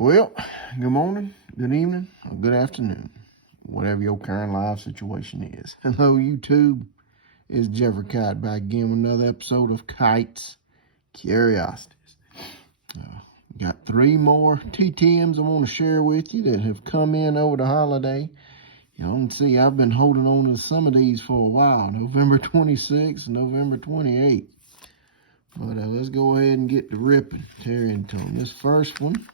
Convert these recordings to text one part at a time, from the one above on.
Well, good morning, good evening, or good afternoon, whatever your current live situation is. Hello, YouTube. It's Jeffrey Kite back again with another episode of Kite's Curiosities. Got 3 more TTMs I want to share with you that have come in over the holiday. Y'all can see I've been holding on to some of these for a while, November 26th and November 28th. But let's go ahead and get to ripping, tear into them. This first one,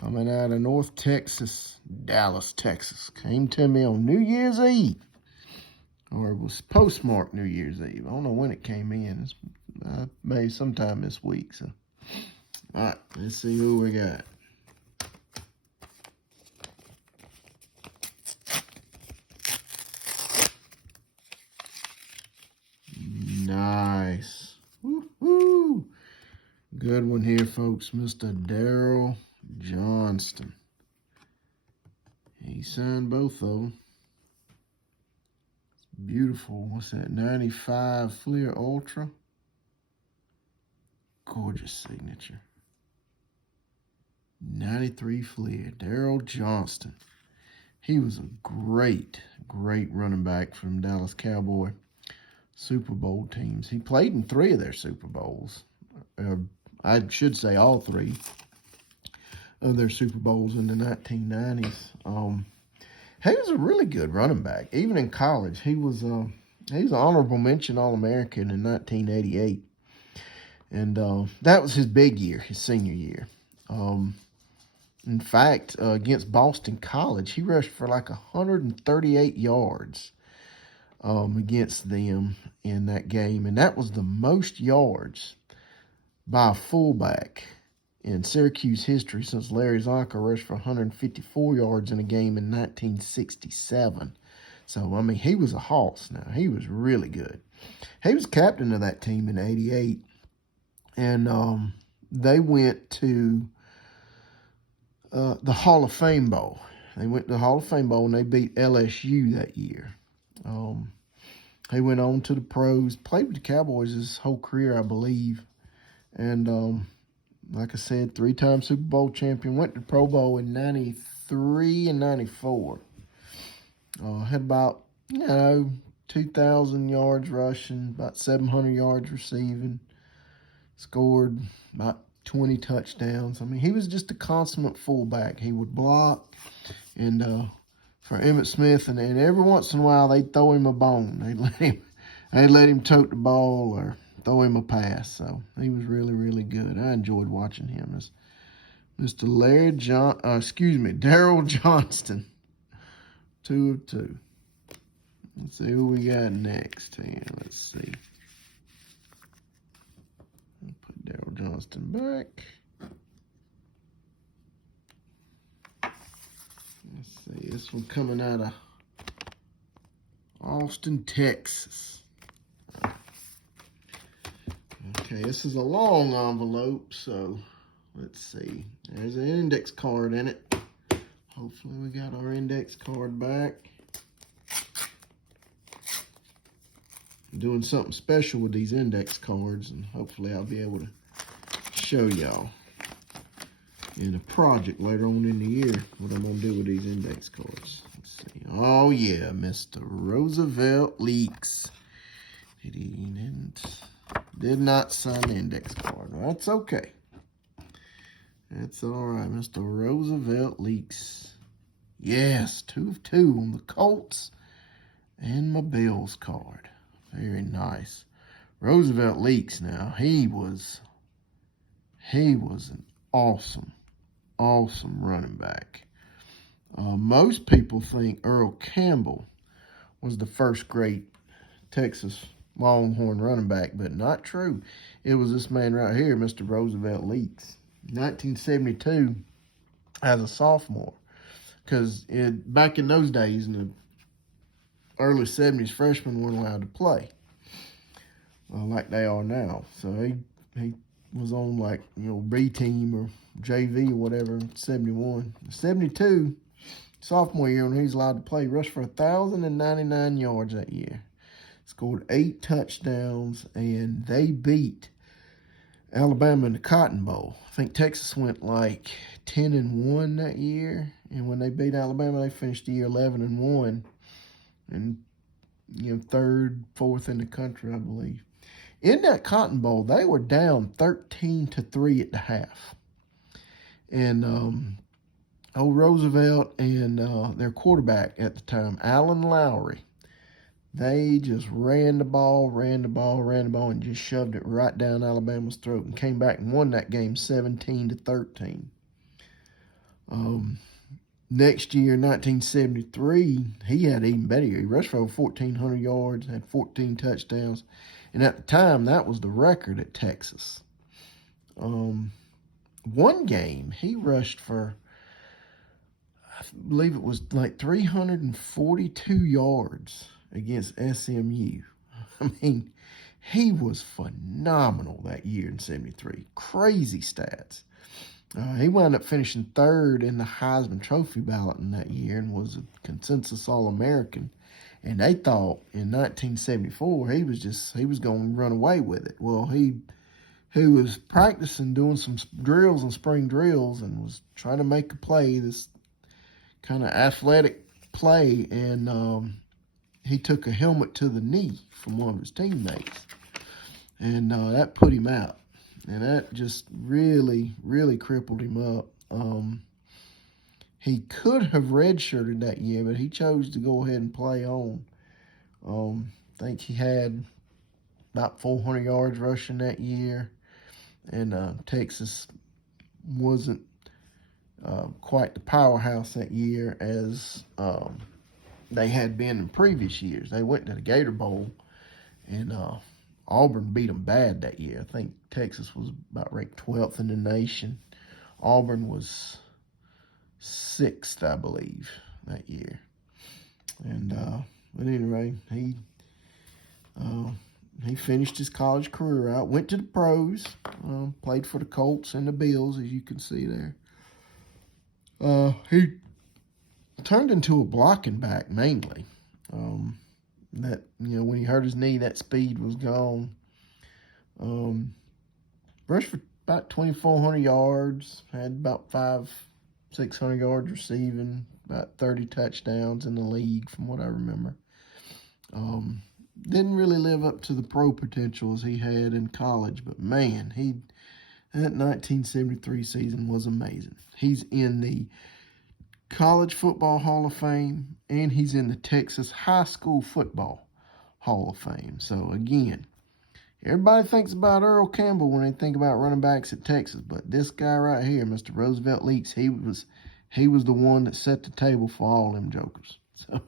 coming out of North Texas, Dallas, Texas. Came to me on New Year's Eve. Or it was postmarked New Year's Eve. I don't know when it came in. It's maybe sometime this week. So, all right, let's see who we got. Nice. Woo-hoo. Good one here, folks. Mr. Daryl Johnston. He signed both of them. Beautiful. What's that? 95 Fleer Ultra. Gorgeous signature. 93 Fleer. Daryl Johnston. He was a great running back from Dallas Cowboy Super Bowl teams. He played in 3 of their Super Bowls. I should say all 3 of their Super Bowls in the 1990s. He was a really good running back. Even in college, he was an honorable mention All-American in 1988. And that was his big year, his senior year. In fact, against Boston College, he rushed for like 138 yards against them in that game. And that was the most yards by a fullback in Syracuse history since Larry Zonka rushed for 154 yards in a game in 1967. So, I mean, he was a hoss now. He was really good. He was captain of that team in 88. And they went to the Hall of Fame Bowl. They went to the Hall of Fame Bowl and they beat LSU that year. He went on to the pros, played with the Cowboys his whole career, I believe. And like I said, 3-time Super Bowl champion. Went to Pro Bowl in 93 and 94. Had about, 2,000 yards rushing, about 700 yards receiving. Scored about 20 touchdowns. I mean, he was just a consummate fullback. He would block. And for Emmitt Smith, and every once in a while, they'd throw him a bone. They'd let him tote the ball or throw him a pass. So he was really good. I enjoyed watching him. As Mr. Daryl Johnston, 2 of 2. Let's see who we got next here. Let's see. I'll put Daryl Johnston back. Let's see. This one coming out of Austin, Texas. Okay, this is a long envelope, so let's see. There's an index card in it. Hopefully we got our index card back. I'm doing something special with these index cards, and hopefully I'll be able to show y'all in a project later on in the year what I'm going to do with these index cards. Let's see. Oh, yeah, Mr. Roosevelt Leaks. He did not sign the index card. Well, that's okay. That's all right, Mr. Roosevelt Leaks. Yes, 2 of 2 on the Colts and my Bills card. Very nice. Roosevelt Leaks now, he was an awesome running back. Most people think Earl Campbell was the first great Texas Longhorn running back, but not true. It was this man right here, Mr. Roosevelt Leaks. 1972 as a sophomore. Because back in those days, in the early 70s, freshmen weren't allowed to play like they are now. So he was on like, B team or JV or whatever, 71. 72, sophomore year when he was allowed to play, rushed for 1,099 yards that year. Scored 8 touchdowns, and they beat Alabama in the Cotton Bowl. I think Texas went like 10-1 that year, and when they beat Alabama, they finished the year 11-1, and third, fourth in the country, I believe. In that Cotton Bowl, they were down 13-3 at the half, and old Roosevelt and their quarterback at the time, Alan Lowry, they just ran the ball, and just shoved it right down Alabama's throat and came back and won that game 17-13. Next year, 1973, he had even better year. He rushed for over 1,400 yards, had 14 touchdowns, and at the time, that was the record at Texas. One game, he rushed for, I believe it was like 342 yards against SMU. I mean, he was phenomenal that year in 73. Crazy stats. He wound up finishing third in the Heisman Trophy balloting that year and was a consensus All-American. And they thought in 1974 he was going to run away with it. Well, he was practicing doing some drills and spring drills and was trying to make a play, this kind of athletic play, and he took a helmet to the knee from one of his teammates, and that put him out, and that just really, really crippled him up. He could have redshirted that year, but he chose to go ahead and play on. I think he had about 400 yards rushing that year, and Texas wasn't quite the powerhouse that year as they had been in previous years. They went to the Gator Bowl, and Auburn beat them bad that year. I think Texas was about ranked 12th in the nation. Auburn was 6th, I believe, that year. And but anyway, he finished his college career out, went to the pros, played for the Colts and the Bills, as you can see there. He turned into a blocking back mainly. That when he hurt his knee, that speed was gone. Rushed for about 2,400 yards, had about 500-600 yards receiving, about 30 touchdowns in the league, from what I remember. Didn't really live up to the pro potential as he had in college, but man, that 1973 season was amazing. He's in the College Football Hall of Fame, and he's in the Texas High School Football Hall of Fame. So again, everybody thinks about Earl Campbell when they think about running backs at Texas, but this guy right here, Mr. Roosevelt Leaks, he was the one that set the table for all them jokers. So,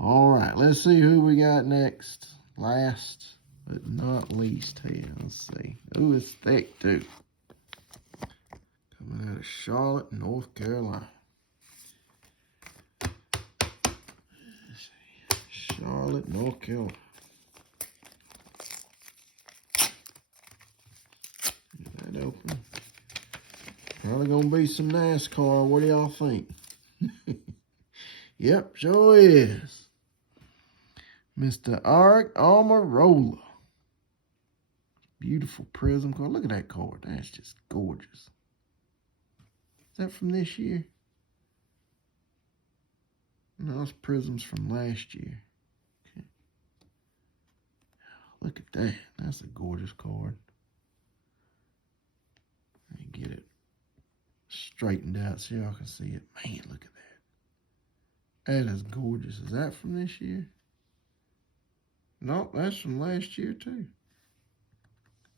all right, let's see who we got next. Last but not least here. Let's see. Ooh, it's thick too. Coming out of Charlotte, North Carolina. Charlotte, North Carolina. Get that open. Probably gonna be some NASCAR. What do y'all think? Yep, sure is. Mr. Ark Almirola. Beautiful prism card. Look at that card. That's just gorgeous. Is that from this year? No, it's prisms from last year. Okay. Look at that. That's a gorgeous card. Let me get it straightened out so y'all can see it. Man, look at that. That is gorgeous. Is that from this year? No, that's from last year too.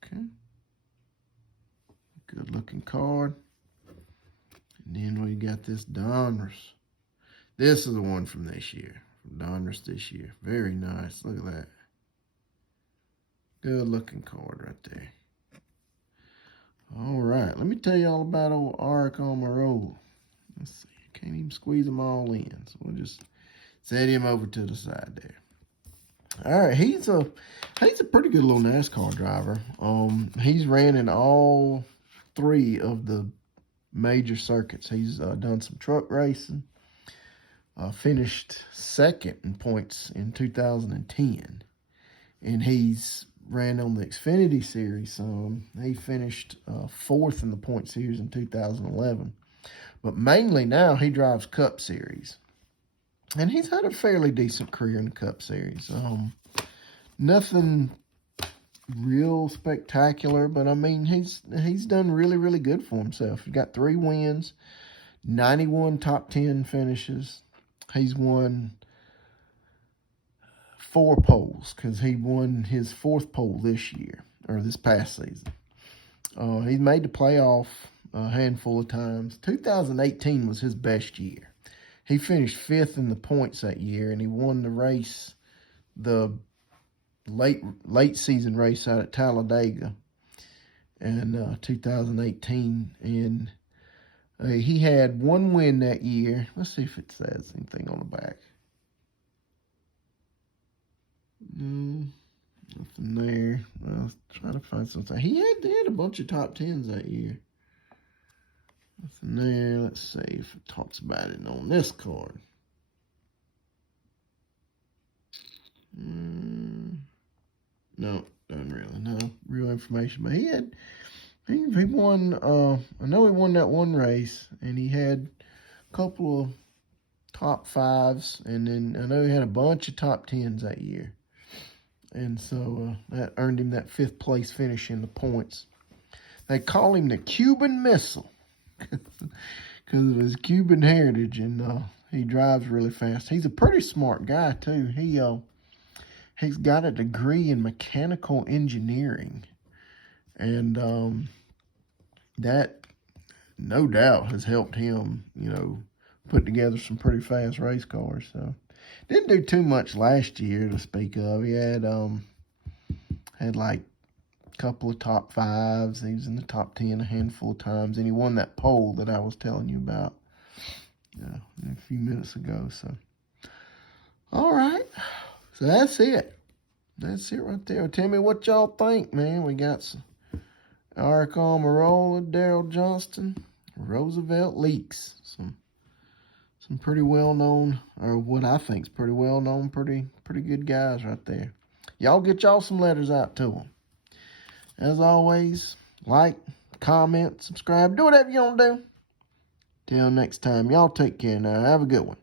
Okay. Good looking card. And then we got this Donruss. This is the one from this year. From Donruss this year. Very nice. Look at that. Good looking card right there. All right. Let me tell you all about old Ark Almirola. Let's see. I can't even squeeze them all in. So we'll just set him over to the side there. All right. He's a pretty good little NASCAR driver. He's ran in all 3 of the major circuits. He's done some truck racing. Finished 2nd in points in 2010. And he's ran on the Xfinity Series some. He finished 4th in the point series in 2011. But mainly now he drives Cup Series. And he's had a fairly decent career in the Cup Series. Nothing real spectacular, but I mean, he's done really, really good for himself. He's got 3 wins, 91 top 10 finishes. He's won 4 poles because he won his 4th pole this year, or this past season. He's made the playoff a handful of times. 2018 was his best year. He finished 5th in the points that year, and he won the race, the late season race out at Talladega in 2018. And he had 1 win that year. Let's see if it says anything on the back. Nothing there. I was trying to find something. He had a bunch of top 10s that year. Nothing there. Let's see if it talks about it on this card. No, doesn't really. No real information. But he won. I know he won that one race, and he had a couple of top 5s, and then I know he had a bunch of top 10s that year. And so that earned him that 5th place finish in the points. They call him the Cuban Missile because of his Cuban heritage, and he drives really fast. He's a pretty smart guy, too. He's got a degree in mechanical engineering, and that, no doubt, has helped him, put together some pretty fast race cars. So didn't do too much last year to speak of. He had like a couple of top 5s. He was in the top 10 a handful of times, and he won that pole that I was telling you about a few minutes ago. So, all right. So that's it. That's it right there. Tell me what y'all think, man. We got some Eric Almirola, Daryl Johnston, Roosevelt Leaks. Some pretty well-known, or what I think is pretty well-known, pretty good guys right there. Y'all get y'all some letters out to them. As always, like, comment, subscribe, do whatever you want to do. Till next time, y'all take care now. Have a good one.